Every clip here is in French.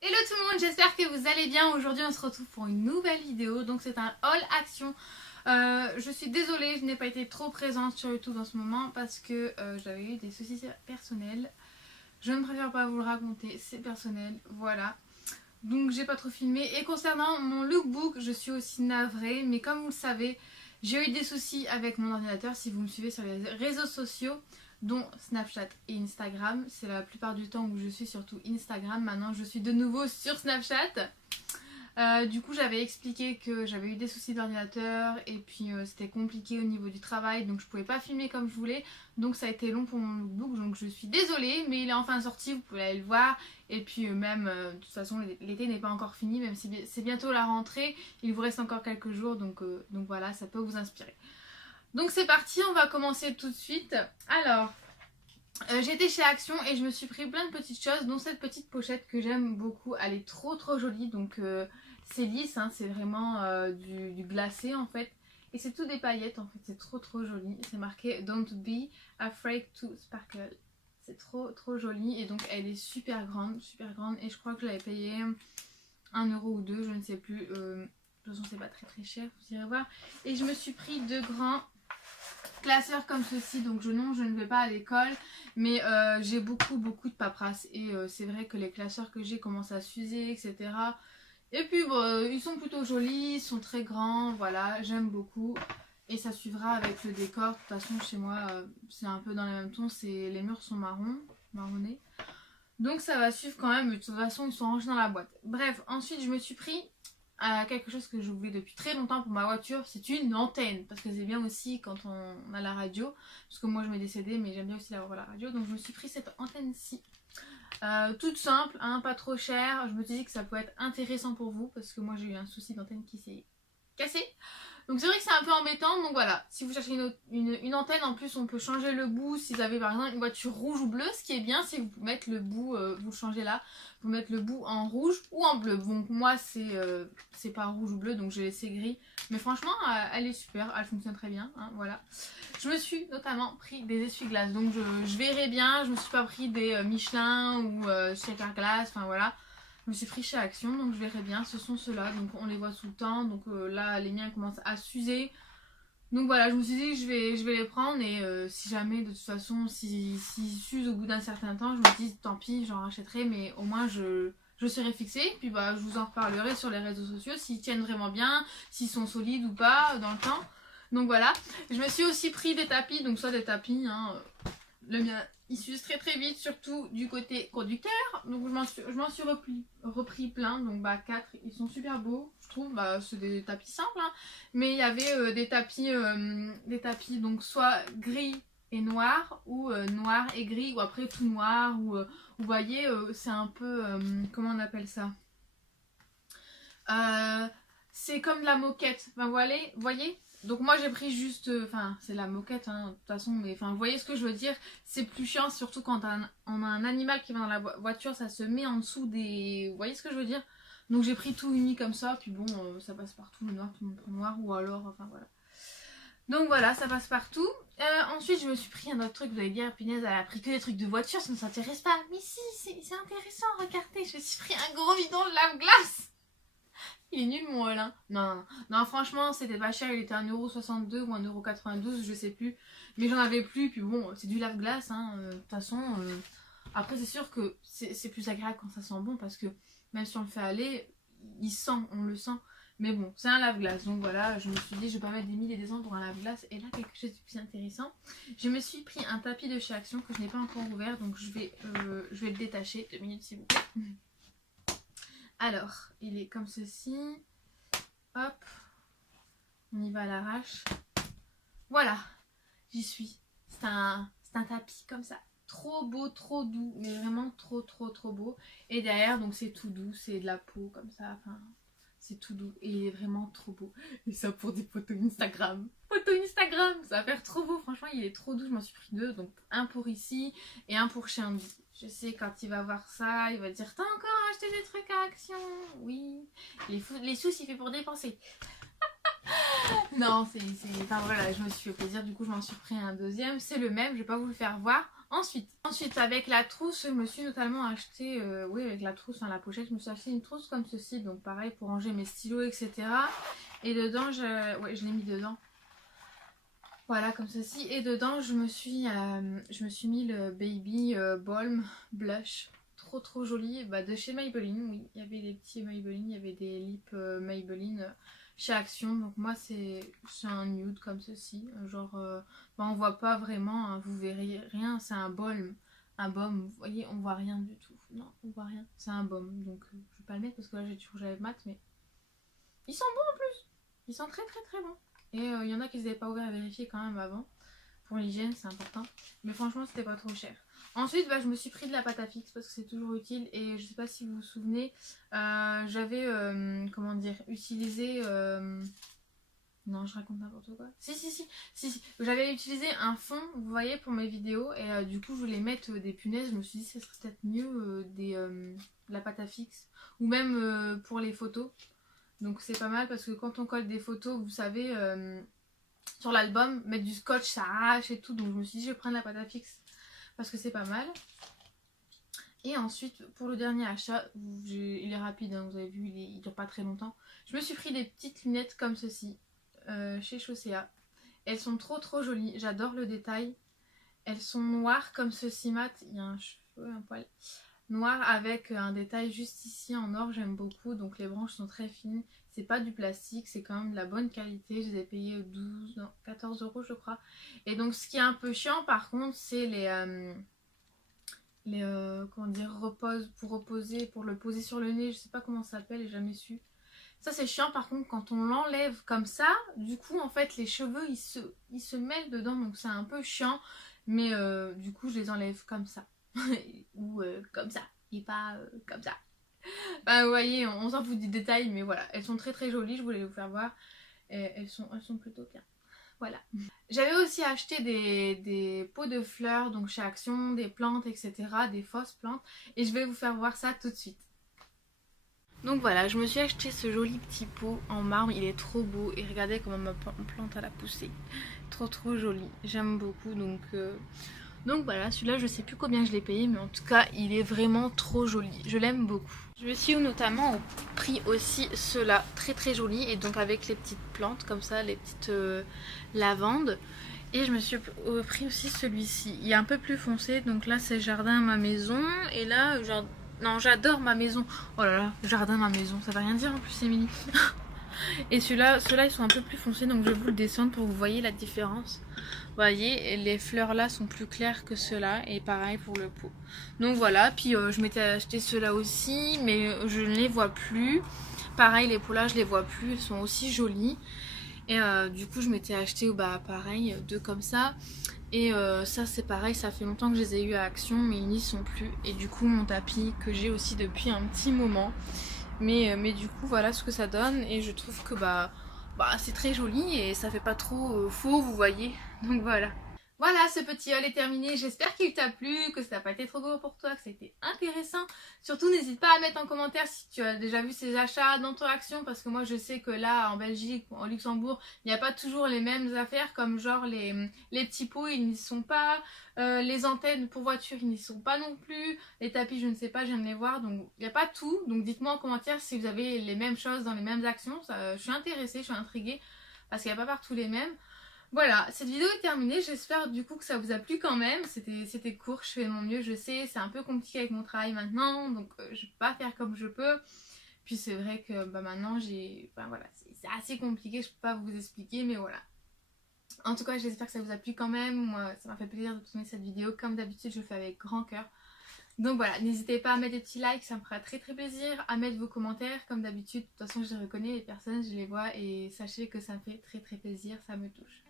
Hello tout le monde, j'espère que vous allez bien. Aujourd'hui on se retrouve pour une nouvelle vidéo. Donc c'est un haul action. Je suis désolée, je n'ai pas été trop présente sur YouTube en ce moment parce que j'avais eu des soucis personnels. Je ne préfère pas vous le raconter, c'est personnel, voilà. Donc j'ai pas trop filmé. Et concernant mon lookbook, je suis aussi navrée. Mais comme vous le savez, j'ai eu des soucis avec mon ordinateur. Si vous me suivez sur les réseaux sociaux, dont Snapchat et Instagram, c'est la plupart du temps où je suis surtout Instagram. Maintenant je suis de nouveau sur Snapchat. Du coup j'avais expliqué que j'avais eu des soucis d'ordinateur et puis c'était compliqué au niveau du travail, donc je pouvais pas filmer comme je voulais, donc ça a été long pour mon lookbook, donc je suis désolée, mais il est enfin sorti, vous pouvez aller le voir. Et puis même de toute façon l'été n'est pas encore fini, même si c'est bientôt la rentrée, il vous reste encore quelques jours, donc voilà, ça peut vous inspirer. Donc c'est parti, on va commencer tout de suite. Alors j'étais chez Action et je me suis pris plein de petites choses, dont cette petite pochette que j'aime beaucoup. Elle est trop jolie, donc c'est lisse, hein, c'est vraiment du glacé en fait. Et c'est tout des paillettes en fait, c'est trop joli. C'est marqué Don't be afraid to sparkle. C'est trop joli et donc elle est super grande et je crois que je l'avais payé 1 euro ou 2, je ne sais plus. De toute façon c'est pas très cher, vous irez voir. Et je me suis pris 2 grands classeurs comme ceci, donc je ne vais pas à l'école, mais j'ai beaucoup de paperasse et c'est vrai que les classeurs que j'ai commencent à s'user, etc. Et puis bon, ils sont plutôt jolis, ils sont très grands, voilà, j'aime beaucoup. Et ça suivra avec le décor. De toute façon chez moi c'est un peu dans les mêmes tons, les murs sont marronnés. Donc ça va suivre quand même, mais de toute façon ils sont rangés dans la boîte. Bref, ensuite je me suis pris quelque chose que je voulais depuis très longtemps pour ma voiture, c'est une antenne, parce que c'est bien aussi quand on a la radio, parce que moi je mets des CD mais j'aime bien aussi avoir la radio, donc je me suis pris cette antenne-ci, toute simple, hein, pas trop chère. Je me suis dit que ça pouvait être intéressant pour vous, parce que moi j'ai eu un souci d'antenne qui s'est cassé. Donc c'est vrai que c'est un peu embêtant, donc voilà, si vous cherchez une antenne, en plus on peut changer le bout si vous avez par exemple une voiture rouge ou bleue. Ce qui est bien, c'est que vous pouvez mettre le bout, vous le changez là, vous mettre le bout en rouge ou en bleu. Donc moi c'est pas rouge ou bleu, donc j'ai laissé gris. Mais franchement elle est super, elle fonctionne très bien, hein, voilà. Je me suis notamment pris des essuie-glaces, donc je verrai bien, je me suis pas pris des Michelin ou chez Carglass, enfin voilà. Je me suis pris chez Action, donc je verrai bien. Ce sont ceux-là, donc on les voit tout le temps. Donc là, les miens commencent à s'user. Donc voilà, je me suis dit que je vais les prendre. Et si jamais, de toute façon, s'ils s'usent au bout d'un certain temps, je me dis tant pis, j'en rachèterai. Mais au moins, je serai fixée. Puis bah, je vous en reparlerai sur les réseaux sociaux s'ils tiennent vraiment bien, s'ils sont solides ou pas dans le temps. Donc voilà. Je me suis aussi pris des tapis, donc soit des tapis, hein, le mien il s'use très vite, surtout du côté conducteur. Donc je m'en suis repris plein. Donc bah 4, ils sont super beaux. Je trouve, bah c'est des tapis simples, hein. Mais il y avait des tapis donc soit gris et noir, ou noir et gris, ou après tout noir, ou vous voyez, c'est un peu, comment on appelle ça, c'est comme de la moquette. Enfin, vous voyez. Donc moi j'ai pris juste, enfin c'est la moquette, hein, de toute façon, mais enfin vous voyez ce que je veux dire. C'est plus chiant, surtout quand on a un animal qui va dans la voiture, ça se met en dessous des, vous voyez ce que je veux dire. Donc j'ai pris tout uni comme ça, puis bon ça passe partout, le noir, tout le monde prend noir, ou alors, enfin voilà. Donc voilà, ça passe partout. Ensuite je me suis pris un autre truc, vous allez dire, punaise elle a pris que des trucs de voiture, ça ne s'intéresse pas. Mais si, c'est intéressant, regardez, je me suis pris un gros bidon de lave-glace. Il est nul mon haul, hein. Non, franchement, c'était pas cher, il était 1,62€ ou 1,92€, je sais plus. Mais j'en avais plus, puis bon, c'est du lave-glace, hein. De toute façon, après, c'est sûr que c'est plus agréable quand ça sent bon, parce que même si on le fait aller, on le sent. Mais bon, c'est un lave-glace, donc voilà, je me suis dit, je vais pas mettre des milliers et des cents pour un lave-glace. Et là, quelque chose de plus intéressant, je me suis pris un tapis de chez Action que je n'ai pas encore ouvert, donc je vais le détacher. 2 minutes, s'il vous plaît. Alors, il est comme ceci. Hop. On y va à l'arrache. Voilà. J'y suis. C'est un tapis comme ça. Trop beau, trop doux. Mais vraiment trop beau. Et derrière, donc c'est tout doux. C'est de la peau comme ça. Enfin, c'est tout doux. Et il est vraiment trop beau. Et ça pour des photos Instagram. Photos Instagram. Ça va faire trop beau. Franchement, il est trop doux. Je m'en suis pris 2. Donc un pour ici et un pour chez Andy. Je sais, quand il va voir ça, il va dire t'as encore acheté des trucs à Action. Oui, les sous c'est fait pour dépenser. Non, enfin voilà, je me suis fait plaisir, du coup je m'en suis pris un deuxième. C'est le même, je vais pas vous le faire voir. Ensuite avec la trousse, je me suis notamment acheté, oui avec la trousse, hein, la pochette, je me suis acheté une trousse comme ceci, donc pareil pour ranger mes stylos, etc. Et dedans, je l'ai mis dedans. Voilà, comme ceci. Et dedans, je me suis mis le Baby Balm Blush. Trop joli. Bah, de chez Maybelline, oui. Il y avait des petits Maybelline, il y avait des lips Maybelline chez Action. Donc moi, c'est un nude comme ceci. Genre, bah, on voit pas vraiment, hein, vous verrez rien. C'est un balm. Un baume, vous voyez, on voit rien du tout. Non, on voit rien. C'est un baume. Donc, je vais pas le mettre parce que là, j'ai toujours j'avais mat, mais ils sont bons en plus. Ils sont très bons. Et il y en a qui ne n'avaient pas ouvert à vérifier quand même avant. Pour l'hygiène, c'est important. Mais franchement, c'était pas trop cher. Ensuite, bah, je me suis pris de la pâte à fixe parce que c'est toujours utile. Et je sais pas si vous vous souvenez, j'avais, comment dire, utilisé... Non, je raconte n'importe quoi. Si. J'avais utilisé un fond, vous voyez, pour mes vidéos. Et du coup, je voulais mettre des punaises. Je me suis dit, ce serait peut-être mieux de la pâte à fixe. Ou même pour les photos. Donc c'est pas mal parce que quand on colle des photos, vous savez, sur l'album, mettre du scotch, ça arrache et tout. Donc je me suis dit, je vais prendre la pâte à fixe parce que c'est pas mal. Et ensuite, pour le dernier achat, il est rapide, hein, vous avez vu, il dure pas très longtemps. Je me suis pris des petites lunettes comme ceci, chez Chaussea. Elles sont trop jolies, j'adore le détail. Elles sont noires comme ceci mat, il y a un cheveu, un poil noir avec un détail juste ici en or, j'aime beaucoup. Donc les branches sont très fines, c'est pas du plastique, c'est quand même de la bonne qualité. Je les ai payées 14 € je crois. Et donc ce qui est un peu chiant par contre, c'est comment dire, pour le poser sur le nez, je sais pas comment ça s'appelle, j'ai jamais su. Ça c'est chiant par contre quand on l'enlève comme ça, du coup en fait les cheveux ils se mêlent dedans, donc c'est un peu chiant. Mais du coup je les enlève comme ça. Ou comme ça, et pas comme ça. Bah, vous voyez, on s'en fout du détail, mais voilà, elles sont très jolies, je voulais vous faire voir. Et elles sont plutôt bien. Voilà. J'avais aussi acheté des pots de fleurs, donc chez Action, des plantes, etc. Des fausses plantes. Et je vais vous faire voir ça tout de suite. Donc voilà, je me suis acheté ce joli petit pot en marbre, il est trop beau. Et regardez comment ma plante elle a poussé. Trop joli, j'aime beaucoup. Donc voilà, celui-là je sais plus combien je l'ai payé, mais en tout cas il est vraiment trop joli, je l'aime beaucoup. Je me suis notamment pris aussi ceux-là, très joli, et donc avec les petites plantes comme ça, les petites lavandes. Et je me suis pris aussi celui-ci, il est un peu plus foncé, donc là c'est jardin à ma maison, et là genre... Non, j'adore ma maison. Oh là là, jardin à ma maison, ça va rien dire en plus Émilie. Et ceux-là ils sont un peu plus foncés, donc je vais vous le descendre pour que vous voyez la différence. Vous voyez, les fleurs là sont plus claires que ceux-là, et pareil pour le pot. Donc voilà, puis je m'étais acheté ceux-là aussi, mais je ne les vois plus. Pareil, les pots là je les vois plus, ils sont aussi jolis. Et du coup je m'étais acheté bah pareil, deux comme ça. Et ça c'est pareil, ça fait longtemps que je les ai eu à Action, mais ils n'y sont plus. Et du coup mon tapis que j'ai aussi depuis un petit moment. Mais du coup voilà ce que ça donne, et je trouve que bah c'est très joli et ça fait pas trop faux, vous voyez. Donc voilà. Voilà, ce petit haul est terminé. J'espère qu'il t'a plu, que ça n'a pas été trop gros pour toi, que ça a été intéressant. Surtout, n'hésite pas à mettre en commentaire si tu as déjà vu ces achats dans ton Action, parce que moi, je sais que là, en Belgique, en Luxembourg, il n'y a pas toujours les mêmes affaires, comme genre les petits pots, ils n'y sont pas. Les antennes pour voiture, ils n'y sont pas non plus. Les tapis, je ne sais pas, je viens de les voir. Donc, il n'y a pas tout. Donc, dites-moi en commentaire si vous avez les mêmes choses dans les mêmes actions. Je suis intéressée, je suis intriguée, parce qu'il n'y a pas partout les mêmes. Voilà, cette vidéo est terminée, j'espère du coup que ça vous a plu quand même, c'était court, je fais de mon mieux, je sais, c'est un peu compliqué avec mon travail maintenant, donc je peux pas faire comme je peux. Puis c'est vrai que maintenant voilà, c'est assez compliqué, je peux pas vous expliquer, mais voilà. En tout cas, j'espère que ça vous a plu quand même, moi ça m'a fait plaisir de tourner cette vidéo, comme d'habitude je le fais avec grand cœur. Donc voilà, n'hésitez pas à mettre des petits likes, ça me fera très plaisir, à mettre vos commentaires, comme d'habitude, de toute façon je les reconnais, les personnes, je les vois, et sachez que ça me fait très plaisir, ça me touche.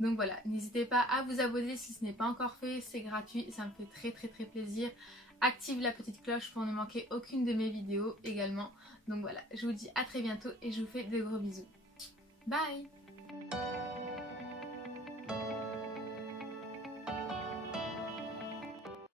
Donc voilà, n'hésitez pas à vous abonner si ce n'est pas encore fait, c'est gratuit, ça me fait très plaisir. Active la petite cloche pour ne manquer aucune de mes vidéos également. Donc voilà, je vous dis à très bientôt et je vous fais de gros bisous. Bye!